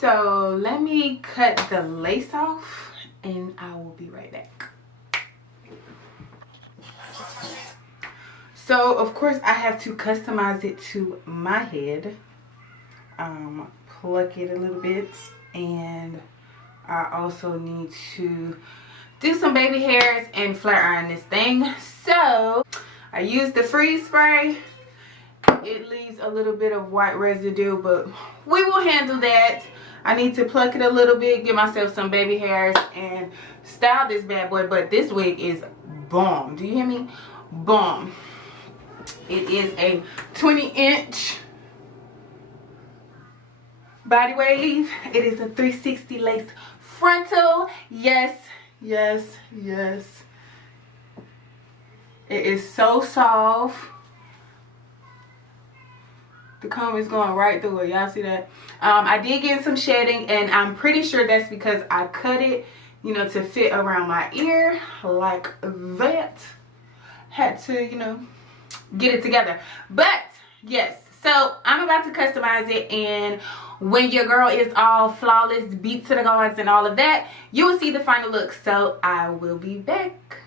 So let me cut the lace off and I will be right back. So of course I have to customize it to my head. Pluck it a little bit, and I also need to do some baby hairs and flat iron this thing. So I used the freeze spray. It leaves a little bit of white residue, but we will handle that. I need to pluck it a little bit, give myself some baby hairs, and style this bad boy. But this wig is bomb. Do you hear me? Bomb. It is a 20-inch body wave. It is a 360 lace frontal. Yes, yes, yes. It is so soft. The comb is going right through it. Y'all see that? I did get some shedding, and I'm pretty sure that's because I cut it, you know, to fit around my ear like that. Had to, you know, get it together. But yes, so I'm about to customize it, and when your girl is all flawless, beat to the guards and all of that, you will see the final look. So I will be back.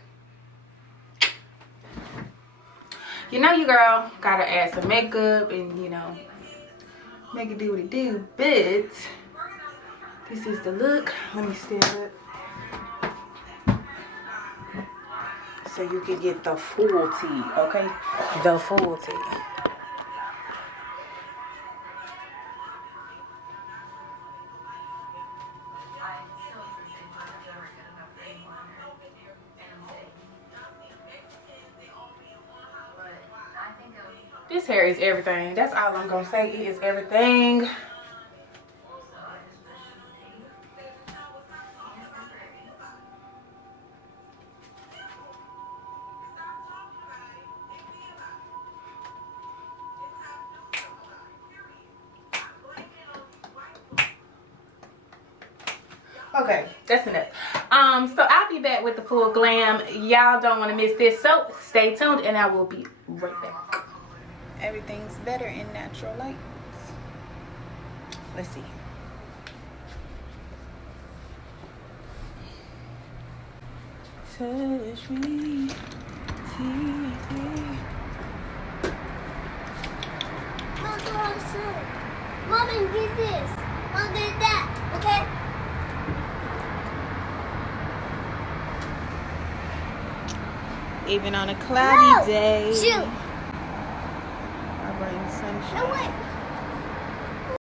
You know your girl gotta add some makeup and, you know, make it do what it do. But this is the look. Let me stand up so you can get the full tea, okay? The full tea. This hair is everything. That's all I'm gonna say. It is everything. Okay, that's enough. So I'll be back with the full glam. Y'all don't want to miss this, so stay tuned and I will be right back. Everything's better in natural light. Let's see. Touch me, tease me. That's what I said. Mommy, get this. Mom, get that. Okay? Even on a cloudy day. Shoot. I bring sunshine. No, wait.